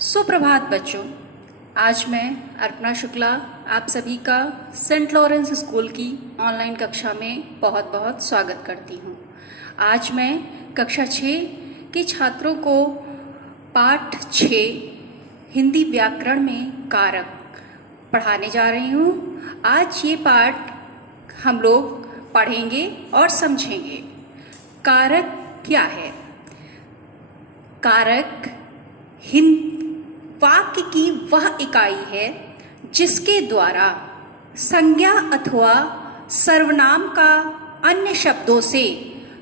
सुप्रभात बच्चों। आज मैं अर्पणा शुक्ला आप सभी का सेंट लॉरेंस स्कूल की ऑनलाइन कक्षा में बहुत बहुत स्वागत करती हूँ। आज मैं कक्षा 6 के छात्रों को पाठ 6 हिंदी व्याकरण में कारक पढ़ाने जा रही हूँ। आज ये पाठ हम लोग पढ़ेंगे और समझेंगे। कारक क्या है? कारक वाक्य की वह इकाई है जिसके द्वारा संज्ञा अथवा सर्वनाम का अन्य शब्दों से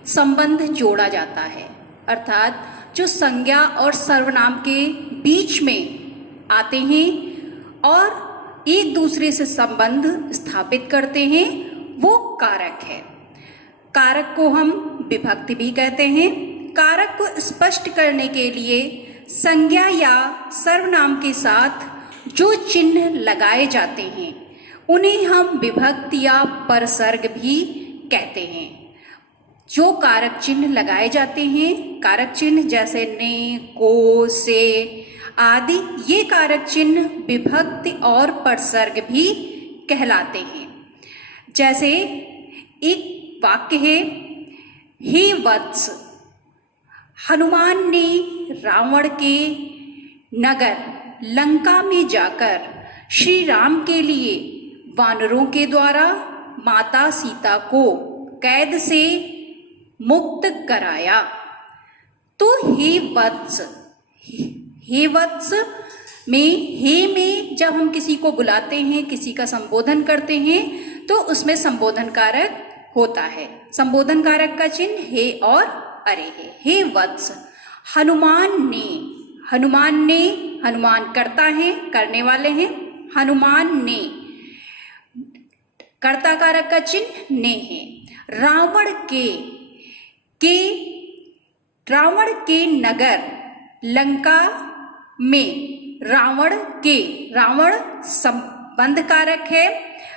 संबंध जोड़ा जाता है। अर्थात जो संज्ञा और सर्वनाम के बीच में आते हैं और एक दूसरे से संबंध स्थापित करते हैं, वो कारक है। कारक को हम विभक्ति भी कहते हैं। कारक को स्पष्ट करने के लिए संज्ञा या सर्वनाम के साथ जो चिन्ह लगाए जाते हैं उन्हें हम विभक्ति या परसर्ग भी कहते हैं। जो कारक चिन्ह लगाए जाते हैं, कारक चिन्ह जैसे ने, को, से आदि, ये कारक चिन्ह विभक्ति और परसर्ग भी कहलाते हैं। जैसे एक वाक्य है, हे वत्स, हनुमान ने रावण के नगर लंका में जाकर श्री राम के लिए वानरों के द्वारा माता सीता को कैद से मुक्त कराया। तो हे वत्स में हे में जब हम किसी को बुलाते हैं, किसी का संबोधन करते हैं, तो उसमें संबोधन कारक होता है। संबोधन कारक का चिन्ह हे और अरे है। हे वत्स, हनुमान ने, हनुमान करता है, करने वाले हैं। हनुमान ने, कर्ता कारक का चिन्ह ने है। रावण के नगर लंका में, रावण संबंध कारक है।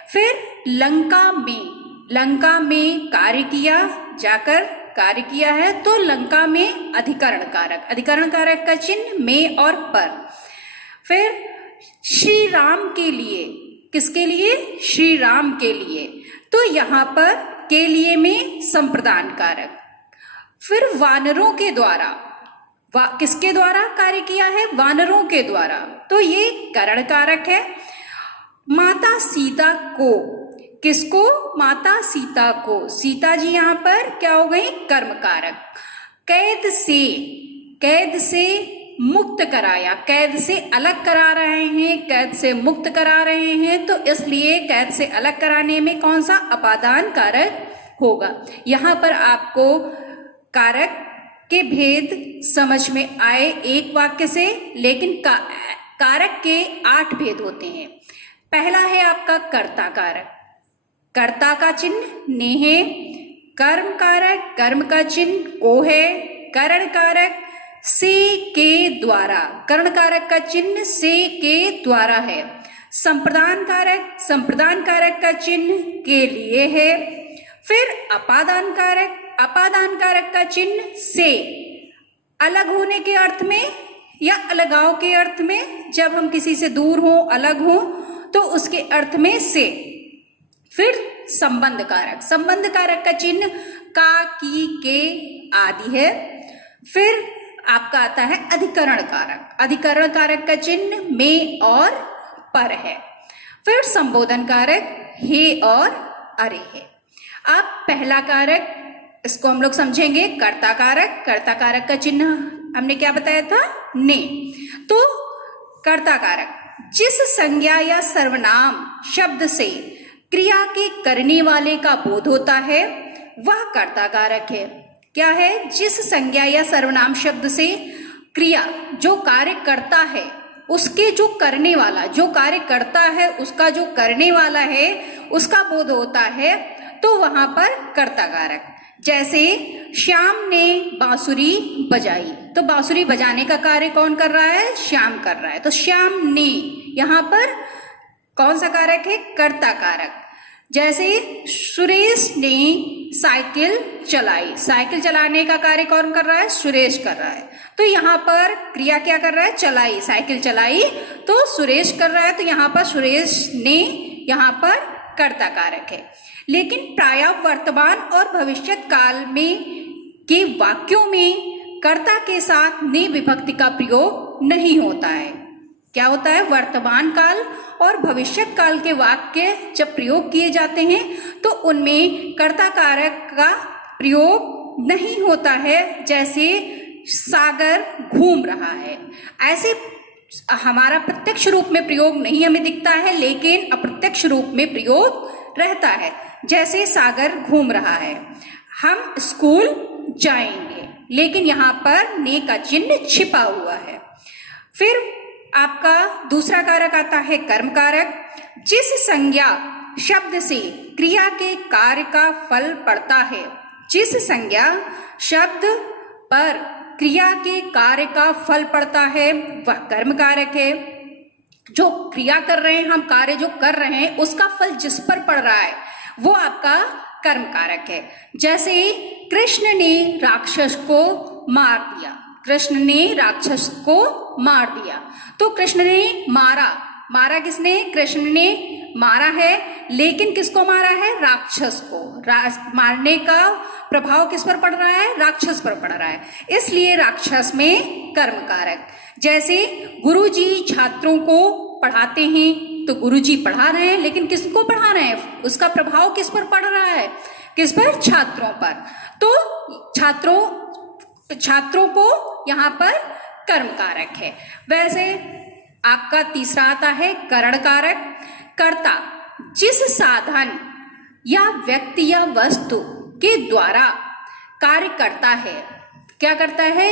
फिर लंका में कार्य किया, जाकर कार्य किया है, तो लंका में अधिकरण कारक का चिन्ह में और पर। फिर श्री राम के लिए, किसके लिए? श्री राम के लिए, तो यहाँ पर के लिए में संप्रदान कारक। फिर वानरों के द्वारा, किसके द्वारा कार्य किया है? वानरों के द्वारा, तो ये करण कारक है। माता सीता को, किसको? माता सीता को, सीता जी यहाँ पर क्या हो गई? कर्म कारक। कैद से मुक्त कराया, कैद से अलग करा रहे हैं, कैद से मुक्त करा रहे हैं, तो इसलिए कैद से अलग कराने में कौन सा? अपादान कारक होगा। यहाँ पर आपको कारक के भेद समझ में आए एक वाक्य से, लेकिन कारक के 8 भेद होते हैं। पहला है आपका कर्ता कारक। कर्ता का चिन्ह ने है। कर्म कारक, कर्म का चिन्ह को है। करण कारक से के द्वारा, करण कारक का चिन्ह से के द्वारा है। संप्रदान कारक का चिन्ह के लिए है। फिर अपादान कारक का चिन्ह से, अलग होने के अर्थ में या अलगाव के अर्थ में, जब हम किसी से दूर हो, अलग हो, तो उसके अर्थ में से। फिर संबंध कारक का चिन्ह का, की, के आदि है। फिर आपका आता है अधिकरण कारक का चिन्ह में और पर है। फिर संबोधन कारक हे और अरे है। अब पहला कारक, इसको हम लोग समझेंगे। कर्ता कारक का चिन्ह हमने क्या बताया था? ने। तो कर्ता कारक जिस संज्ञा या सर्वनाम शब्द से क्रिया के करने वाले का बोध होता है, वह कर्ता कारक है। क्या है? जिस संज्ञा या सर्वनाम शब्द से क्रिया, जो कार्य करता है, उसके जो करने वाला, जो कार्य करता है उसका जो करने वाला है, उसका बोध होता है, तो वहां पर कर्ता कारक। जैसे श्याम ने बांसुरी बजाई, तो बांसुरी बजाने का कार्य कौन कर रहा है? श्याम कर रहा है, तो श्याम ने, यहाँ पर कौन सा कारक है? कर्ता कारक। जैसे सुरेश ने साइकिल चलाई। साइकिल चलाने का कार्य कौन कर रहा है? सुरेश कर रहा है। तो यहाँ पर क्रिया क्या कर रहा है? चलाई। साइकिल चलाई तो सुरेश कर रहा है, तो यहाँ पर सुरेश ने यहाँ पर कर्ता कारक है। लेकिन प्रायः वर्तमान और भविष्य काल में के वाक्यों में कर्ता के साथ ने विभक्ति का प्रयोग नहीं होता है। क्या होता है? वर्तमान काल और भविष्य काल के वाक्य जब प्रयोग किए जाते हैं तो उनमें कर्ता कारक का प्रयोग नहीं होता है। जैसे सागर घूम रहा है, ऐसे हमारा प्रत्यक्ष रूप में प्रयोग नहीं हमें दिखता है, लेकिन अप्रत्यक्ष रूप में प्रयोग रहता है। जैसे सागर घूम रहा है, हम स्कूल जाएंगे, लेकिन यहाँ पर ने का चिन्ह छिपा हुआ है। फिर आपका दूसरा कारक आता है कर्म कारक। जिस संज्ञा शब्द से क्रिया के कार्य का फल पड़ता है, जिस संज्ञा शब्द पर क्रिया के कार्य का फल पड़ता है वह कर्म कारक है। जो क्रिया कर रहे हैं हम, कार्य जो कर रहे हैं उसका फल जिस पर पड़ रहा है वो आपका कर्म कारक है। जैसे कृष्ण ने राक्षस को मार दिया, कृष्ण ने राक्षस को मार दिया, तो कृष्ण ने मारा किसने? कृष्ण ने मारा है, लेकिन किसको मारा है? राक्षस को। मारने का प्रभाव किस पर पड़ रहा है? राक्षस पर पड़ रहा है, इसलिए राक्षस में कर्म कारक। जैसे गुरुजी छात्रों को पढ़ाते हैं, तो गुरुजी पढ़ा रहे हैं, लेकिन किसको पढ़ा रहे हैं? उसका प्रभाव किस पर पड़ रहा है? किस पर? छात्रों पर। तो छात्रों को यहाँ पर कर्म कारक है। वैसे आपका तीसरा आता है करण कारक। कर्ता जिस साधन या व्यक्ति या वस्तु के द्वारा कार्य करता है, क्या करता है?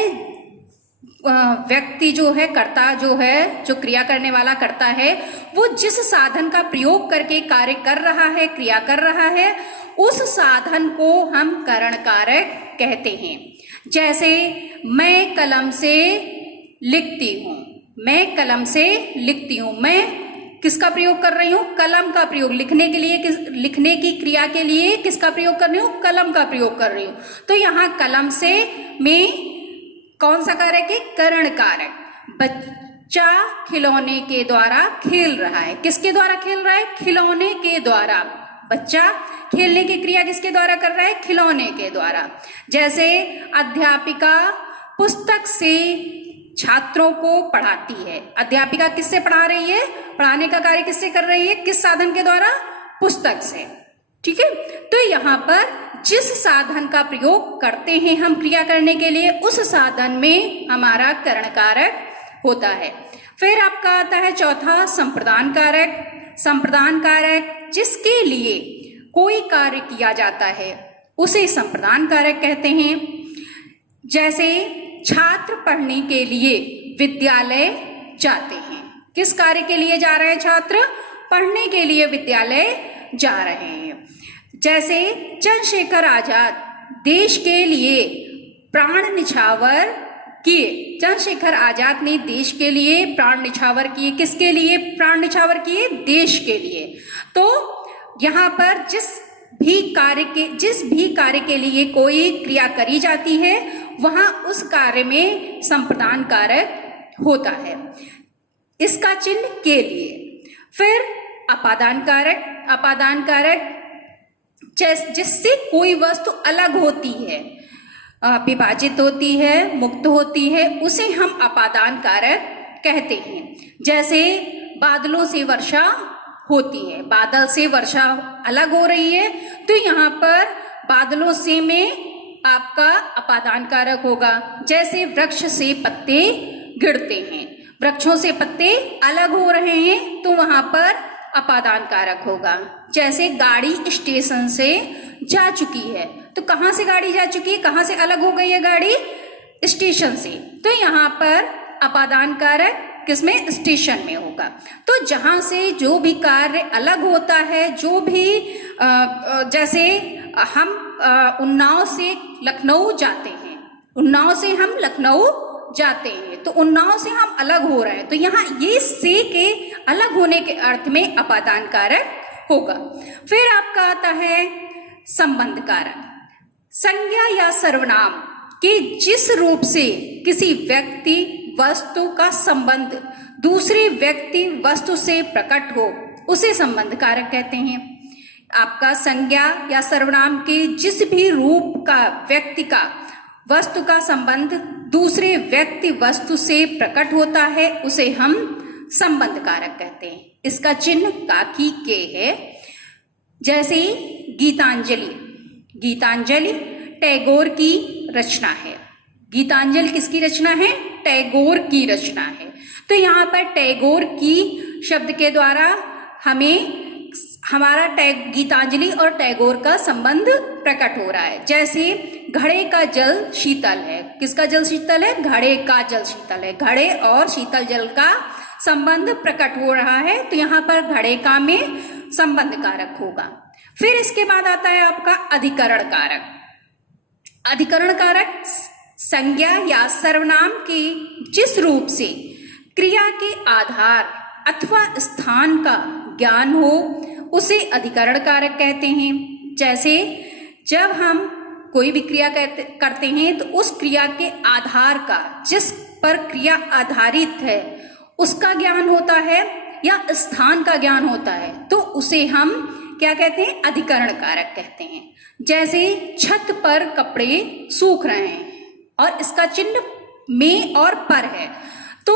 व्यक्ति जो है, कर्ता जो है, जो क्रिया करने वाला करता है, वो जिस साधन का प्रयोग करके कार्य कर रहा है, क्रिया कर रहा है, उस साधन को हम करण कारक कहते हैं। जैसे मैं कलम से लिखती हूँ, मैं कलम से लिखती हूँ, मैं किसका प्रयोग कर रही हूँ? कलम का प्रयोग। लिखने के लिए, लिखने की क्रिया के लिए किसका प्रयोग कर रही हूँ? कलम का प्रयोग कर रही हूँ। तो यहाँ कलम से में कौन सा कारक है? करण कारक। बच्चा खिलौने के द्वारा खेल रहा है, किसके द्वारा खेल रहा है? खिलौने के द्वारा। बच्चा खेलने की क्रिया किसके द्वारा कर रहा है? खिलौने के द्वारा। जैसे अध्यापिका पुस्तक से छात्रों को पढ़ाती है, अध्यापिका किससे पढ़ा रही है? पढ़ाने का कार्य किससे कर रही है? किस साधन के द्वारा? पुस्तक से। ठीक है, तो यहाँ पर जिस साधन का प्रयोग करते हैं हम क्रिया करने के लिए, उस साधन में हमारा करण कारक होता है। फिर आपका आता है चौथा संप्रदान कारक। संप्रदान कारक जिसके लिए कोई कार्य किया जाता है उसे संप्रदान कारक कहते हैं। जैसे छात्र पढ़ने के लिए विद्यालय जाते हैं, किस कार्य के लिए जा रहे हैं? छात्र पढ़ने के लिए विद्यालय जा रहे हैं। जैसे चंद्रशेखर आजाद देश के लिए प्राण निछावर किए, चंद्रशेखर आजाद ने देश के लिए प्राण निछावर किए। किसके लिए प्राण निछावर किए? देश के लिए। तो यहाँ पर जिस भी कार्य के लिए कोई क्रिया करी जाती है वहां उस कार्य में संप्रदान कारक होता है, इसका चिन्ह के लिए। फिर अपादान कारक। अपादान कारक जिससे कोई वस्तु अलग होती है, विभाजित होती है, मुक्त होती है, उसे हम अपादान कारक कहते हैं। जैसे बादलों से वर्षा होती है, बादल से वर्षा अलग हो रही है, तो यहाँ पर बादलों से में आपका अपादान कारक होगा। जैसे वृक्ष से पत्ते गिरते हैं, वृक्षों से पत्ते अलग हो रहे हैं, तो वहां पर अपादान कारक होगा। जैसे गाड़ी स्टेशन से जा चुकी है, तो कहाँ से गाड़ी जा चुकी है? कहाँ से अलग हो गई है गाड़ी? स्टेशन से, तो यहाँ पर अपादान कारक किसमें? स्टेशन में होगा। तो जहां से जो भी कार्य अलग होता है, जो भी जैसे हम उन्नाव से लखनऊ जाते हैं, उन्नाव से हम लखनऊ जाते हैं, तो उन्नाव से हम अलग हो रहे हैं, तो यहाँ ये से के अलग होने के अर्थ में अपादान कारक होगा। फिर आपका आता है संबंध कारक। संज्ञा या सर्वनाम के जिस रूप से किसी व्यक्ति वस्तु का संबंध दूसरे व्यक्ति वस्तु से प्रकट हो उसे संबंध कारक कहते हैं। आपका संज्ञा या सर्वनाम के जिस भी रूप का व्यक्ति का वस्तु का संबंध दूसरे व्यक्ति वस्तु से प्रकट होता है उसे हम संबंध कारक कहते हैं। इसका चिन्ह काकी के है। जैसे गीतांजलि, गीतांजलि टैगोर की रचना है। गीतांजलि किसकी रचना है? टैगोर की रचना है। तो यहाँ पर टैगोर की शब्द के द्वारा हमें हमारा गीतांजलि और टैगोर का संबंध प्रकट हो रहा है। जैसे घड़े का जल शीतल है। किसका जल शीतल है? घड़े का जल शीतल है। घड़े और शीतल जल का संबंध प्रकट हो रहा है, तो यहाँ पर घड़े का में संबंध कारक होगा। फिर इसके बाद आता है आपका अधिकरण कारक। अधिकरण कारक संज्ञा या सर्वनाम के जिस रूप से क्रिया के आधार अथवा स्थान का ज्ञान हो उसे अधिकरण कारक कहते हैं। जैसे जब हम कोई भी क्रिया करते हैं तो उस क्रिया के आधार का, जिस पर क्रिया आधारित है, उसका ज्ञान होता है या स्थान का ज्ञान होता है, तो उसे हम क्या कहते हैं? अधिकरण कारक कहते हैं। जैसे छत पर कपड़े सूख रहे हैं और इसका चिन्ह में और पर है, तो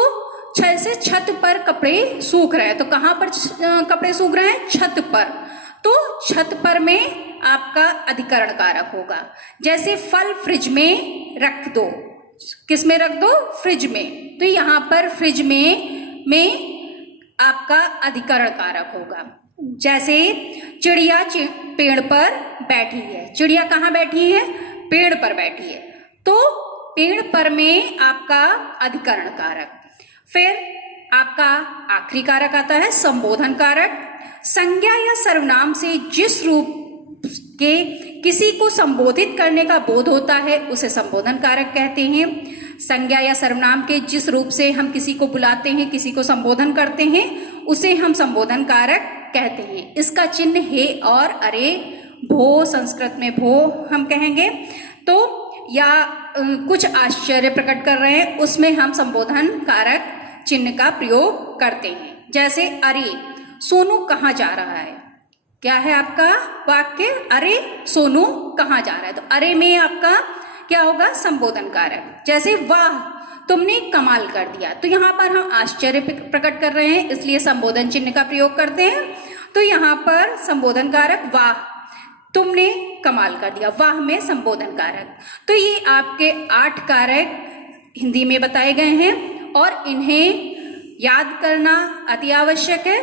जैसे छत पर कपड़े सूख रहे हैं, तो कहाँ पर कपड़े सूख रहे हैं? छत पर। तो छत पर में आपका अधिकरण कारक होगा। जैसे फल फ्रिज में रख दो, किस में रख दो? फ्रिज में। तो यहाँ पर फ्रिज में आपका अधिकरण कारक होगा। जैसे चिड़िया पेड़ पर बैठी है। चिड़िया कहाँ बैठी है? पेड़ पर बैठी है। तो पेड़ पर में आपका अधिकरण कारक। फिर आपका आखिरी कारक आता है संबोधन कारक। संज्ञा या सर्वनाम से जिस रूप के किसी को संबोधित करने का बोध होता है उसे संबोधन कारक कहते हैं। संज्ञा या सर्वनाम के जिस रूप से हम किसी को बुलाते हैं, किसी को संबोधन करते हैं, उसे हम संबोधन कारक कहते हैं। इसका चिन्ह हे और अरे, भो, संस्कृत में भो हम कहेंगे। तो या कुछ आश्चर्य प्रकट कर रहे हैं, उसमें हम संबोधन कारक चिन्ह का प्रयोग करते हैं। जैसे अरे, सोनू कहाँ जा रहा है? क्या है आपका वाक्य? अरे सोनू कहाँ जा रहा है। तो अरे में आपका क्या होगा? संबोधन कारक। जैसे वाह, तुमने कमाल कर दिया, तो यहाँ पर हम आश्चर्य प्रकट कर रहे हैं, इसलिए संबोधन चिन्ह का प्रयोग करते हैं। तो यहाँ पर संबोधन कारक वाह, तुमने कमाल कर दिया, वाह में संबोधन कारक। तो ये आपके 8 कारक हिंदी में बताए गए हैं और इन्हें याद करना अति आवश्यक है।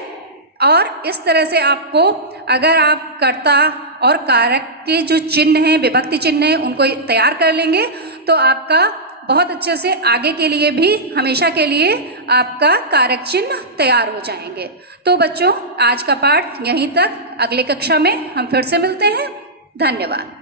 और इस तरह से आपको, अगर आप कर्ता और कारक के जो चिन्ह हैं, विभक्ति चिन्ह हैं, उनको तैयार कर लेंगे तो आपका बहुत अच्छे से आगे के लिए भी, हमेशा के लिए आपका कारक चिन्ह तैयार हो जाएंगे। तो बच्चों, आज का पाठ यहीं तक। अगले कक्षा में हम फिर से मिलते हैं। धन्यवाद।